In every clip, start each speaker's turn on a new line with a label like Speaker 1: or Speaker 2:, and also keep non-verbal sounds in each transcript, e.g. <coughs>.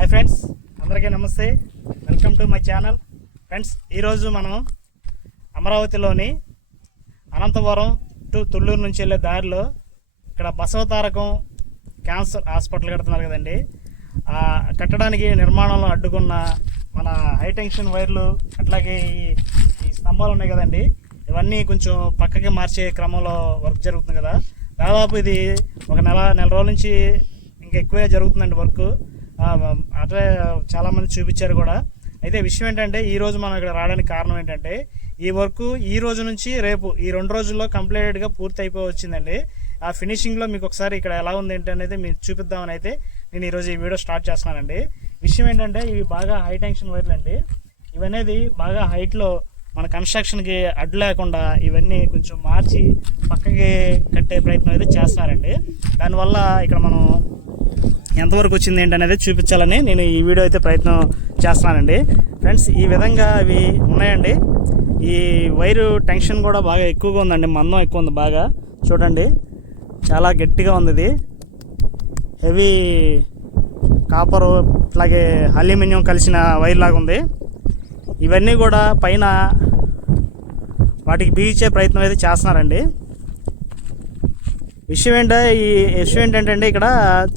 Speaker 1: Hi friends అందరికీ నమస్తే. Welcome to my channel. Friends ఈరోజు మనం అమరావతిలోని అనంతపురం టు తుళ్ళూరు నుంచి వెళ్ళే దారిలో ఇక్కడ బసవతారకం క్యాన్సర్ హాస్పిటల్ కడుతున్నారు కదండి. కట్టడానికి నిర్మాణంలో అడ్డుకున్న మన హైటెన్షన్ వైర్లు అట్లాగే ఈ ఈ స్తంభాలు ఉన్నాయి కదండి. ఇవన్నీ కొంచెం పక్కకి మార్చే క్రమంలో వర్క్ జరుగుతుంది కదా. దాదాపు ఇది ఒక నెల నెల రోజుల నుంచి ఇంకా ఎక్కువే జరుగుతుందండి వర్క్. అట్లే చాలామంది చూపించారు కూడా. అయితే విషయం ఏంటంటే ఈ రోజు మనం ఇక్కడ రావడానికి కారణం ఏంటంటే ఈ వర్క్ ఈ రోజు నుంచి రేపు ఈ రెండు రోజుల్లో కంప్లీటెడ్గా పూర్తి అయిపోయి వచ్చిందండి ఆ ఫినిషింగ్లో మీకు ఒకసారి ఇక్కడ ఎలా ఉంది ఏంటి అనేది మీకు చూపిద్దామని అయితే నేను ఈరోజు ఈ వీడియో స్టార్ట్ చేస్తున్నానండి. విషయం ఏంటంటే ఇవి బాగా హై టెన్షన్ వైర్లు అండి. ఇవనేది బాగా హైట్లో మన కన్స్ట్రక్షన్కి అడ్డు లేకుండా ఇవన్నీ కొంచెం మార్చి పక్కకి కట్టే ప్రయత్నం అయితే చేస్తున్నారండి దానివల్ల ఇక్కడ మనం ఎంతవరకు వచ్చింది ఏంటనేది చూపించాలని నేను ఈ వీడియో అయితే ప్రయత్నం చేస్తున్నానండి. ఫ్రెండ్స్ ఈ విధంగా అవి ఉన్నాయండి. ఈ వైరు టెన్షన్ కూడా బాగా ఎక్కువగా ఉందండి. మందం ఎక్కువ ఉంది బాగా. చూడండి. చాలా గట్టిగా ఉంది ఇది. హెవీ కాపరు అట్లాగే అల్యూమినియం కలిసిన వైర్ లాగా ఉంది. ఇవన్నీ కూడా పైన వాటికి బిగించే ప్రయత్నం అయితే చేస్తున్నారండి. విషయం ఏంటో ఈ విషయం ఏంటంటే ఇక్కడ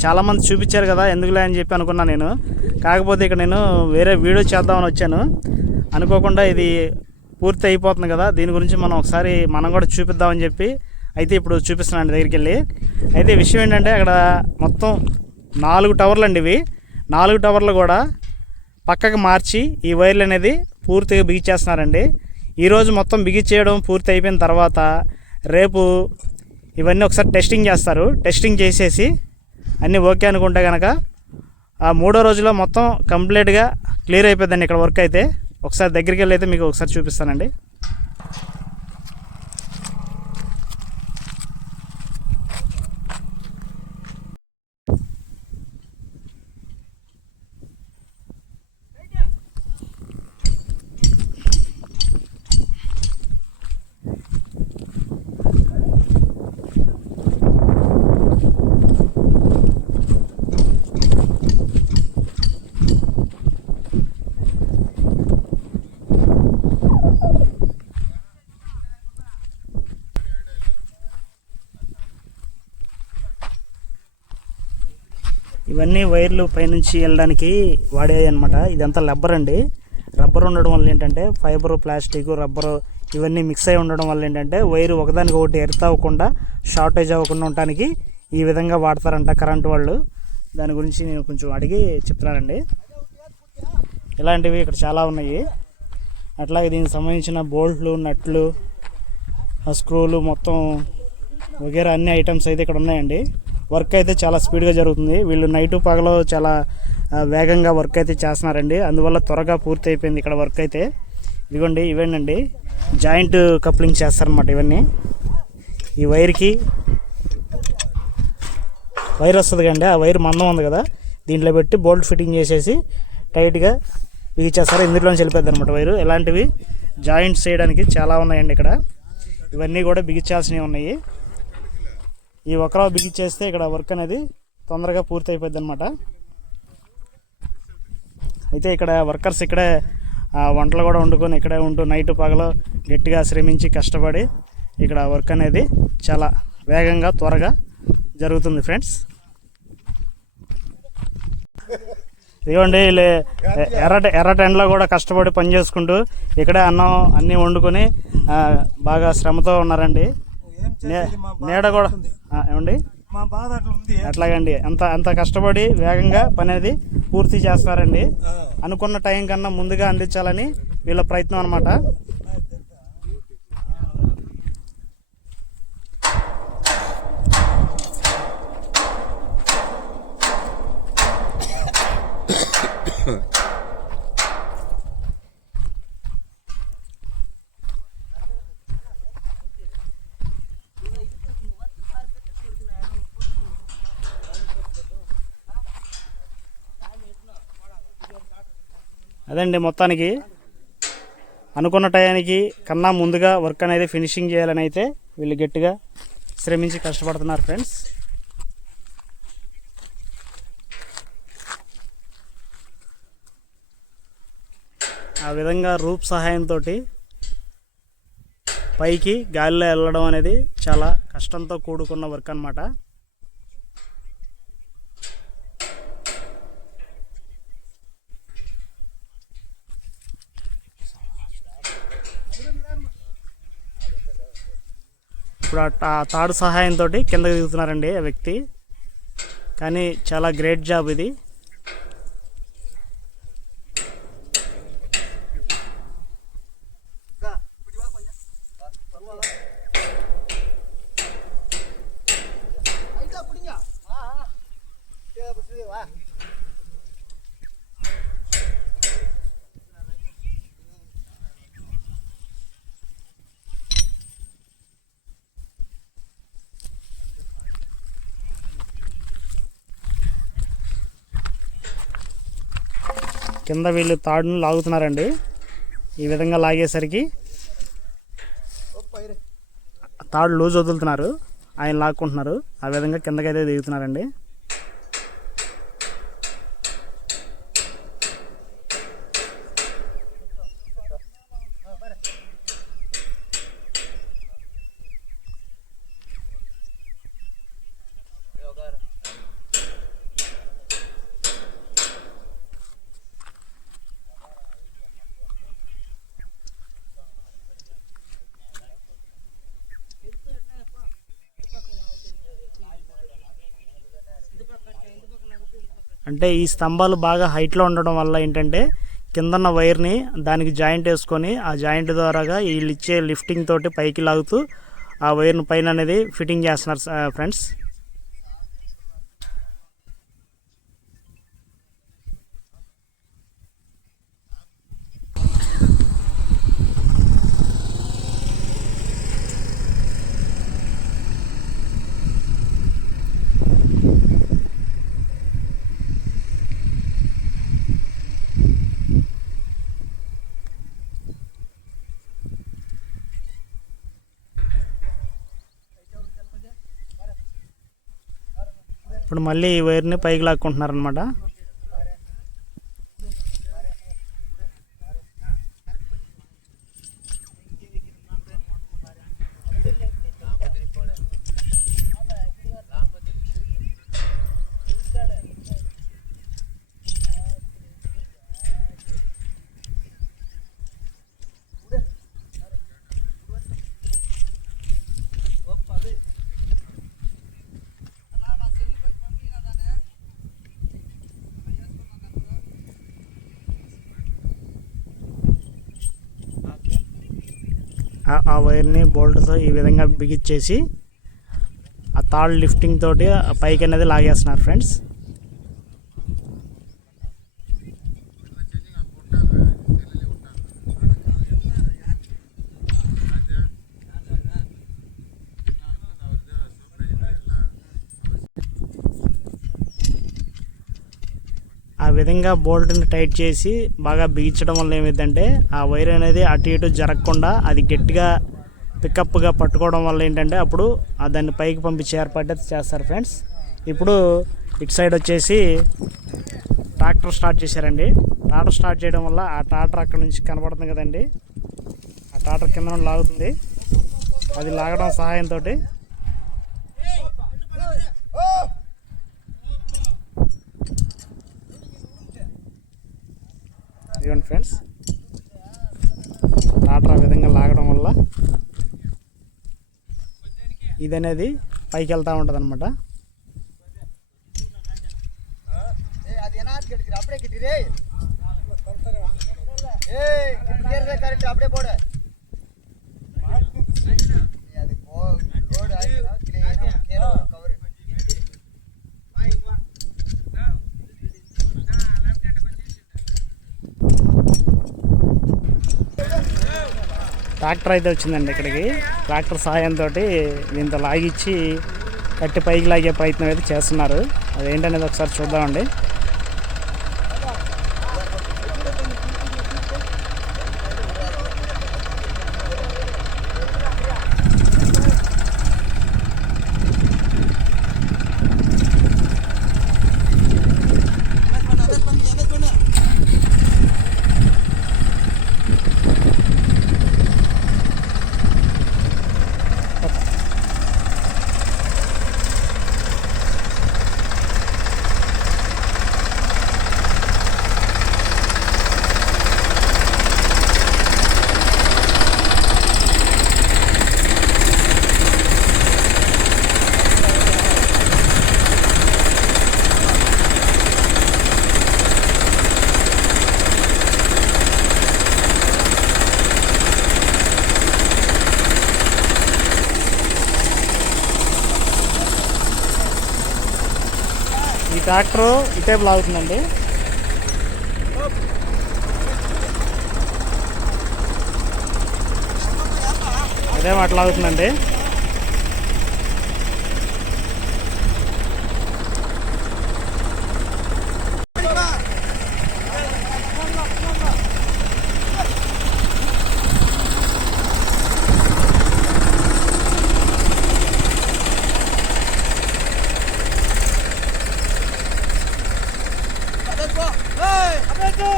Speaker 1: చాలామంది చూపించారు కదా ఎందుకులే అని చెప్పి అనుకున్నా నేను. కాకపోతే ఇక్కడ నేను వేరే వీడియో చేద్దామని వచ్చాను. అనుకోకుండా ఇది పూర్తి అయిపోతుంది కదా దీని గురించి మనం ఒకసారి మనం కూడా చూపిద్దామని చెప్పి అయితే ఇప్పుడు చూపిస్తున్నాను దగ్గరికి వెళ్ళి. అయితే విషయం ఏంటంటే అక్కడ మొత్తం నాలుగు టవర్లు అండి ఇవి. నాలుగు టవర్లు కూడా పక్కకు మార్చి ఈ వైర్లు అనేది పూర్తిగా బిగిచేస్తున్నారండి ఈరోజు మొత్తం బిగిచ్చేయడం పూర్తి అయిపోయిన తర్వాత రేపు ఇవన్నీ ఒకసారి టెస్టింగ్ చేస్తారు. టెస్టింగ్ చేసేసి అన్నీ ఓకే అనుకుంటే కనుక ఆ మూడో రోజులో మొత్తం కంప్లీట్గా క్లియర్ అయిపోద్దండి ఇక్కడ వర్క్ అయితే. ఒకసారి దగ్గరికి వెళ్ళి అయితే మీకు ఒకసారి చూపిస్తానండి. ఇవన్నీ వైర్లు పైనుంచి వెళ్ళడానికి వాడేవి అనమాట ఇదంతా రబ్బర్ అండి. రబ్బర్ ఉండడం వల్ల ఏంటంటే ఫైబర్ ప్లాస్టిక్ రబ్బరు ఇవన్నీ మిక్స్ అయి ఉండడం వల్ల ఏంటంటే వైరు ఒకదానికి ఒకటి ఎర్త్ అవ్వకుండా షార్టేజ్ అవ్వకుండా ఉండటానికి ఈ విధంగా వాడతారంట కరెంట్ వాళ్ళు. దాని గురించి నేను కొంచెం అడిగి చెప్తున్నానండి. ఇలాంటివి ఇక్కడ చాలా ఉన్నాయి. అట్లాగే దీనికి సంబంధించిన బోల్ట్లు నట్లు స్క్రూలు మొత్తం వగేరా అన్ని ఐటమ్స్ అయితే ఇక్కడ ఉన్నాయండి. వర్క్ అయితే చాలా స్పీడ్గా జరుగుతుంది. వీళ్ళు నైటు పగలు చాలా వేగంగా వర్క్ అయితే చేస్తున్నారండి. అందువల్ల త్వరగా పూర్తి అయిపోయింది ఇక్కడ వర్క్ అయితే. ఇదిగోండి ఇవేనండి జాయింట్ కప్లింగ్ చేస్తారనమాట ఇవన్నీ. ఈ వైర్కి వైర్ వస్తుంది కండి ఆ వైర్ మందం ఉంది కదా దీంట్లో పెట్టి బోల్ట్ ఫిట్టింగ్ చేసేసి టైట్గా బిగించేస్తారు ఇందులోంచి వెళ్ళిపోద్ది అనమాట వైరు. ఇలాంటివి జాయింట్స్ చేయడానికి చాలా ఉన్నాయండి ఇక్కడ. ఇవన్నీ కూడా బిగించాల్సినవి ఉన్నాయి. ఈ ఒకరావు బిగించేస్తే ఇక్కడ వర్క్ అనేది తొందరగా పూర్తి అయిపోద్ది అనమాట అయితే ఇక్కడ వర్కర్స్ ఇక్కడే వంటలు కూడా వండుకొని ఇక్కడే ఉంటూ నైట్ పగలు గట్టిగా శ్రమించి కష్టపడి ఇక్కడ వర్క్ అనేది చాలా వేగంగా త్వరగా జరుగుతుంది ఫ్రెండ్స్. ఇదిగోండి వీళ్ళు ఎర్ర ఎర్ర టెండ్లో కూడా కష్టపడి పని చేసుకుంటూ ఇక్కడే అన్నం అన్నీ వండుకొని బాగా శ్రమతో ఉన్నారండి. నీడ కూడా ఆ, ఏమండి?
Speaker 2: మా బాధ అట్లా ఉంది
Speaker 1: అట్లాగండి అంత అంత కష్టపడి వేగంగా పని అనేది పూర్తి చేస్తారండి. అనుకున్న టైం కన్నా ముందుగా అందించాలని వీళ్ళ ప్రయత్నం అనమాట <coughs> అదండి మొత్తానికి. అనుకున్న టయానికి కన్నా ముందుగా వర్క్ అనేది ఫినిషింగ్ చేయాలని అయితే వీళ్ళు గట్టిగా శ్రమించి కష్టపడుతున్నారు ఫ్రెండ్స్. ఆ విధంగా రూప్ సహాయంతో పైకి గాలిలో వెళ్ళడం అనేది చాలా కష్టంతో కూడుకున్న వర్క్ అనమాట ఇప్పుడు ఆ తాడు సహాయంతో కిందకి దిగుతున్నారండి ఆ వ్యక్తి. కానీ చాలా గ్రేట్ జాబ్ ఇది. కింద వీళ్ళు తాడును లాగుతున్నారండి. ఈ విధంగా లాగేసరికి తాడు లూజ్ వదులుతున్నారు. ఆయన లాక్కుంటున్నారు. ఆ విధంగా కిందకైతే దిగుతున్నారండి. అంటే ఈ స్తంభాలు బాగా హైట్లో ఉండడం వల్ల ఏంటంటే కిందన్న వైర్ని దానికి జాయింట్ వేసుకొని ఆ జాయింట్ ద్వారాగా వీళ్ళు ఇచ్చే లిఫ్టింగ్ తోటి పైకి లాగుతూ ఆ వైర్ని పైన అనేది ఫిట్టింగ్ చేస్తున్నారు ఫ్రెండ్స్ ఇప్పుడు మళ్ళీ ఈ వైర్ని పైకి లాక్కుంటున్నారు ఆ- ఆ వైర్ని బోల్ట్తో ఈ విధంగా బిగిచ్చేసి ఆ తాళ్ళు లిఫ్టింగ్ తోటి ఆ పైకి అనేది లాగేస్తున్నారు ఫ్రెండ్స్. విధంగా బోల్ట్ని టైట్ చేసి బాగా బిగించడం వల్ల ఏమైందంటే ఆ వైర్ అనేది అటు ఇటు జరగకుండా అది గట్టిగా పికప్గా పట్టుకోవడం వల్ల ఏంటంటే అప్పుడు దాన్ని పైకి పంపించే ఏర్పాటు చేస్తారు ఫ్రెండ్స్. ఇప్పుడు ఇటు సైడ్ వచ్చేసి ట్రాక్టర్ స్టార్ట్ చేశారండి. ట్రాక్టర్ స్టార్ట్ చేయడం వల్ల ఆ ట్రాక్టర్ అక్కడ నుంచి కనబడుతుంది కదండి. ఆ ట్రాక్టర్ కింద నుండి లాగుతుంది. అది లాగడం సహాయంతో చూడండి ఫ్రెండ్స్. ట్రాక్టర్ ఆ విధంగా లాగడం వల్ల ఇది అనేది పైకి వెళ్తూ ఉంటుంది అనమాట ట్రాక్టర్ అయితే వచ్చిందండి ఇక్కడికి. ట్రాక్టర్ సహాయంతో దీంతో లాగిచ్చి కట్టి పైకి లాగే ప్రయత్నం అయితే చేస్తున్నారు. అదేంటనేది ఒకసారి చూద్దామండి. ట్రాక్టర్ ఇటేపు లాగుతుందండి. అదే అట్లా అదే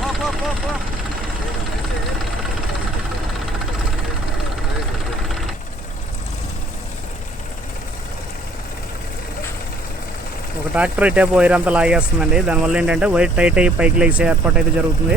Speaker 1: మాట లాగుతుందండి ఒక ట్రాక్టర్ ఇటే వైర్ అంతా లాగేస్తుందండి. దానివల్ల ఏంటంటే వైర్ టైట్ అయ్యి పైకి లేచే ఏర్పాటు అయితే జరుగుతుంది.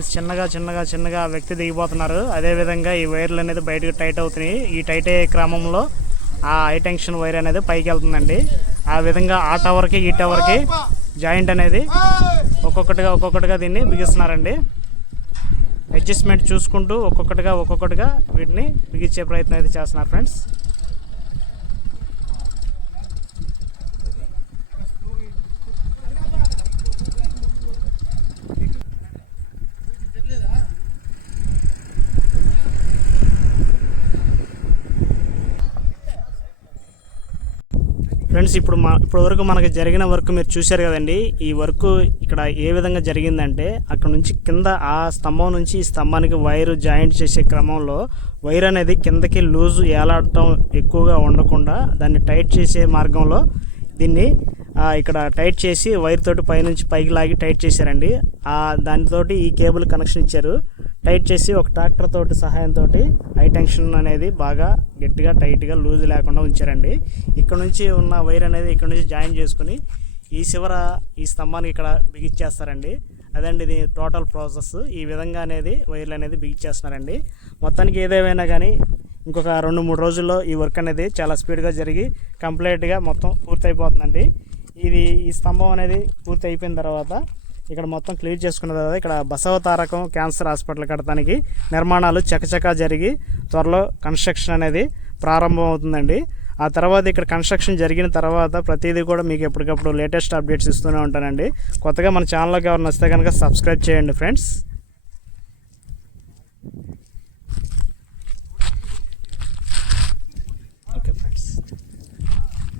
Speaker 1: ఫ్రెండ్స్ చిన్నగా చిన్నగా చిన్నగా వ్యక్తి దిగిపోతున్నారు. అదేవిధంగా ఈ వైర్లు అనేది బయటకు టైట్ అవుతున్నాయి. ఈ టైట్ అయ్యే క్రమంలో ఆ హై టెన్షన్ వైర్ అనేది పైకి వెళ్తుందండి. ఆ విధంగా ఆ టవర్కి ఈ టవర్కి జాయింట్ అనేది ఒక్కొక్కటిగా ఒక్కొక్కటిగా దీన్ని బిగిస్తున్నారండి. అడ్జస్ట్మెంట్ చూసుకుంటూ ఒక్కొక్కటిగా ఒక్కొక్కటిగా వీటిని బిగించే ప్రయత్నం అయితే చేస్తున్నారు ఫ్రెండ్స్ ఫ్రెండ్స్ ఇప్పుడు మా ఇప్పటి వరకు మనకి జరిగిన వర్క్ మీరు చూశారు కదండి. ఈ వర్క్ ఇక్కడ ఏ విధంగా జరిగిందంటే అక్కడ నుంచి కింద ఆ స్తంభం నుంచి ఈ స్తంభానికి వైర్ జాయింట్ చేసే క్రమంలో వైర్ అనేది కిందకి లూజు ఏలాడటం ఎక్కువగా ఉండకుండా దాన్ని టైట్ చేసే మార్గంలో దీన్ని ఇక్కడ టైట్ చేసి వైర్ తోటి పైనుంచి పైకి లాగి టైట్ చేశారండి. ఆ దానితోటి ఈ కేబుల్ కనెక్షన్ ఇచ్చారు. టైట్ చేసి ఒక ట్రాక్టర్ తోటి సహాయంతో హై టెన్షన్ అనేది బాగా గట్టిగా టైట్గా లూజ్ లేకుండా ఉంచారండి. ఇక్కడ నుంచి ఉన్న వైర్ అనేది ఇక్కడ నుంచి జాయిన్ చేసుకుని ఈ చివర ఈ స్తంభానికి ఇక్కడ బిగిచ్చేస్తారండి అదండి ఇది టోటల్ ప్రాసెస్. ఈ విధంగా అనేది వైర్లు అనేది బిగిచ్చేస్తున్నారండి మొత్తానికి ఏదేమైనా కానీ ఇంకొక రెండు మూడు రోజుల్లో ఈ వర్క్ అనేది చాలా స్పీడ్గా జరిగి కంప్లీట్గా మొత్తం పూర్తయిపోతుందండి. ఇది ఈ స్తంభం అనేది పూర్తి అయిపోయిన తర్వాత ఇక్కడ మొత్తం క్లియర్ చేసుకున్న తర్వాత ఇక్కడ బసవ తారకం క్యాన్సర్ హాస్పిటల్ కట్టడానికి నిర్మాణాలు చకచకా జరిగి త్వరలో కన్స్ట్రక్షన్ అనేది ప్రారంభం అవుతుందండి ఆ తర్వాత ఇక్కడ కన్స్ట్రక్షన్ జరిగిన తర్వాత ప్రతిదీ కూడా మీకు ఎప్పటికప్పుడు లేటెస్ట్ అప్డేట్స్ ఇస్తూనే ఉంటానండి. కొత్తగా మన ఛానల్లోకి ఎవరిని వస్తే కనుక సబ్స్క్రైబ్ చేయండి ఫ్రెండ్స్.